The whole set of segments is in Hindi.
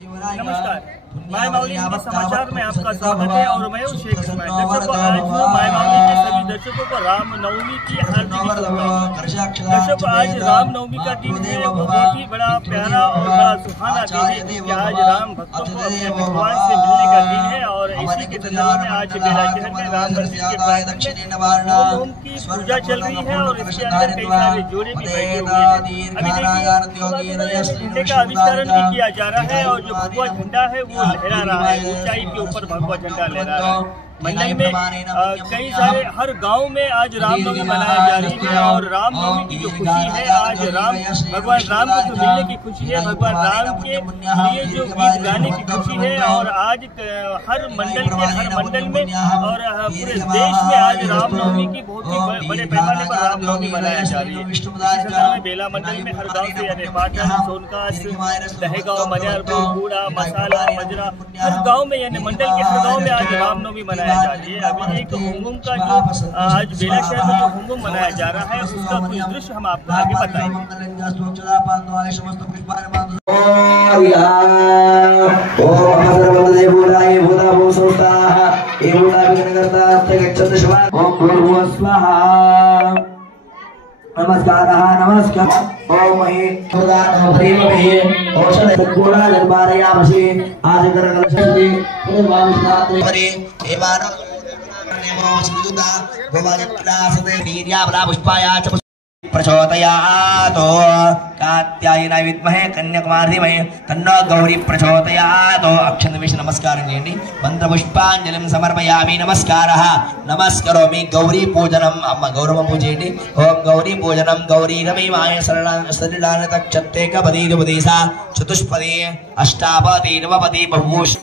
नमस्कार, माय माउली के समाचार में आपका स्वागत है और मैं शेख इस्माइल। दर्शकों, आज माय माउली के सभी दर्शकों को रामनवमी की हार्दिक शुभकामनाएं। दर्शकों, आज रामनवमी का दिन है, बहुत ही बड़ा प्यारा और बड़ा सुहाना दिन है क्योंकि आज राम भक्तों को अपने भगवान से मिलने का दिन है। और इसी के संदर्भ में आज बेला शहर में राम मंदिर के प्रांगण में की पूजा चल रही है और इसके अंदर कई सारे जोड़े भी बैठे हुए हैं। अभी देखिए, झंडे का आविष्कारण भी किया जा रहा है और जो भगवा झंडा है वो लहरा रहा है, ऊंचाई के ऊपर भगवा झंडा लहरा रहा है। मंडल में कई सारे हर गांव में आज रामनवमी मनाई जा रही है और रामनवमी की जो खुशी है, आज भगवान राम को जो मिलने की खुशी है, भगवान राम के लिए जो गीत गाने की खुशी है। और आज हर मंडल में और पूरे देश में आज रामनवमी की बहुत ही बड़े पैमाने पर रामनवमी मनाया जा रही है। बेला मंडल में हर गाँव से यानी पाटन, सोनकास, दहेगांव, मनियारपुर, बूढ़ा, मसाला, मजरा, हर गाँव में यानी मंडल के हर गाँव में आज रामनवमी मनाया जा रही है। अभी एक हुंगुम का जो आज बेला शहर में जो हुंगुम मनाया जा रहा है उसका कुछ दृश्य हम आपको आगे बताएंगे। नमस्कार नमस्कार ओम महे प्रदान प्रेम में औषध सद्गुणा जन्मारयामसि आदिकर कलशति पुनर्वाविष्णात् परे एवान नेमो सिद्धा गोवाजत्रासते वीर्याबला पुष्पाया च प्रचोदयात् कात्यायनाय विद्महे कन्याकुमारी धीमहि तन्नो गौरी प्रचोदयात्। अक्षन्तवेश नमस्कार चेयंడి, మంత్రపుష్పాంజలిం సమర్పయామి। నమస్కారః నమస్కరోమి। గౌరీ పూజనం అమ్మ గౌరవ పూజ చేయండి। ఓం గౌరీ పూజనం గౌరీ రమేమాయ సరళాన తక్షతే కపది ఉపదేశ చతుష్పదే అష్టాపది నవపది బహుష్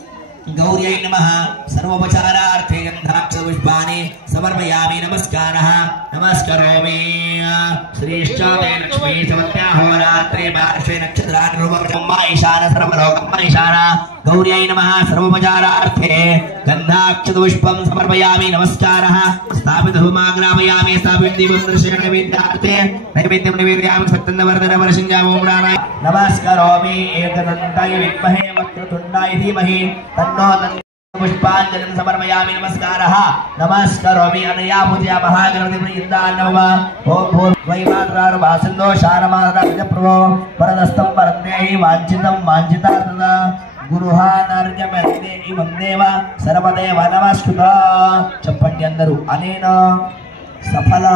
गौर्यै नमः। सर्वोपचारार्थे गन्धाक्षपुष्पाणि समर्पयामि। नमस्कारः नमस्करोमि। श्रीष्ठाते लक्ष्मी समत्या होरात्रे पार्श्वे नक्षत्राणि रूपब्रह्मा ईशान सर्वलोकम्मा ईशान। गौर्यै नमः। सर्वोपचारार्थे गन्धाक्षपुष्पं समर्पयामि। नमस्कारः। स्थापित होमाग्रापयामि। स्थापित दीपं दर्शयामि। नैवेद्यार्थे नैवेद्यं निवेदयामि। सत्यन्दवर्धन वर्षिञ्जामो प्राणाय नमस्करोमि। एकदन्ताय विद्महे वक्रतुण्डाय धीमहि पुष्पांजलिं समर्पयामि। नमस्कारः नमस्करोमि। अनया पूजया महागणपति इंद्रान्नमः। ओम भूर्भुवस्सुः शारमाराजप्रभो वरदस्तं वरदेहि वाञ्छितं वाञ्छितार्थदा गुरुहानर्घ्यमस्ते इमं देव सर्वदेव नमस्कृता। చెప్పండి అందరూ అనేన సఫల